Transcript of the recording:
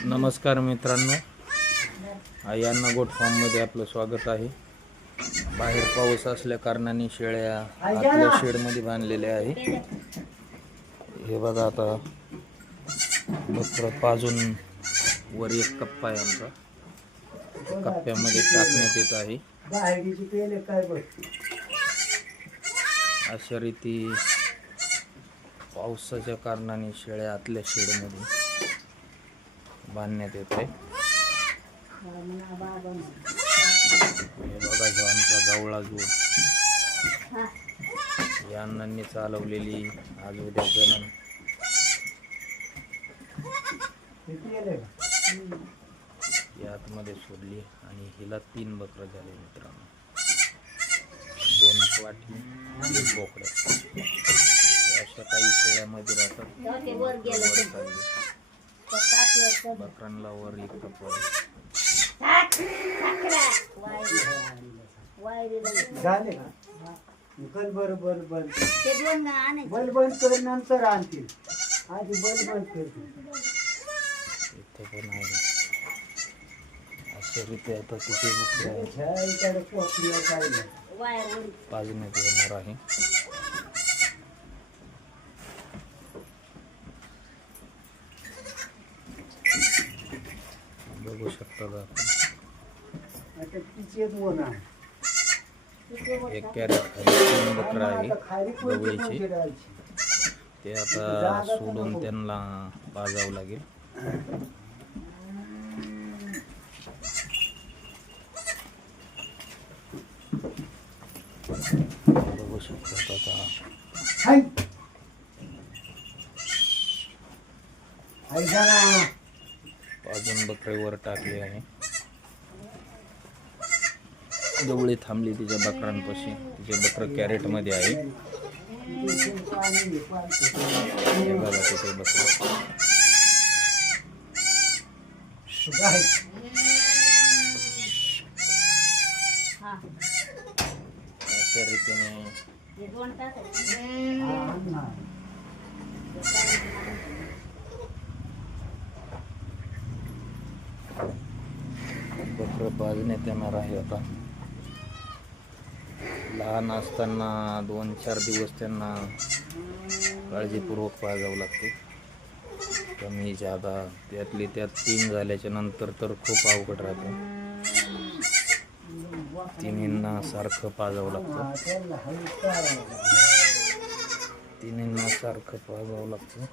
नमस्कार मित्रांनो, यांना गोट फार्ममध्ये आपलं स्वागत आहे। बाहेर पाऊस असल्या कारणाने शेळ्या आतल्या शेडमध्ये बांधलेल्या आहे। हे बघा, आता बकरं पाजून वर एक कप्पा आहे आमचा, कप्प्यामध्ये टाकण्यात येत आहे। अशा रीती पावसाच्या कारणाने शेळ्या आतल्या शेडमध्ये बांधण्यात येत आहे। हे बघा, जो आमचा गवळा जो या अण्णांनी चालवलेली आज उद्या जणन या आतमध्ये सोडली आणि हिला 3 बकरं झाले मित्रांनो, 2 पाठी 1 बोकडं। अशा काही शेळ्यामध्ये राहतात। बकरांना वर एक कप झाले का? बल बरोबर बल बल बंद कर, नंतर आणतील। आधी बल बंद करतील। इथे पण आहे अशा रीती आता तिथे पाजण्यात येणार आहे। बघू शकता एक कॅरेट खाली 3 बकरं आहे गवळीचे, ते आता सोडून त्यांना पाजावं लागेल। बघू शकता आता पाजून बकरे वर टाकले आहे। गवळी थांबली तिच्या बकरांपाशी, तिचे बकर कॅरेट मध्ये आहे। हे बघा तिथे बकर अशा रीतीने बकर पाजण्यात येणार आहे। आता लहान असताना 2-4 दिवस त्यांना काळजीपूर्वक पाजावं लागते, कमी जादा। त्यातली त्यात 3 झाल्याच्या नंतर तर खूप अवघड राहतं। तिन्हींना सारखं पाजावं लागतं, तिन्हींना सारखं पाजावं लागतं।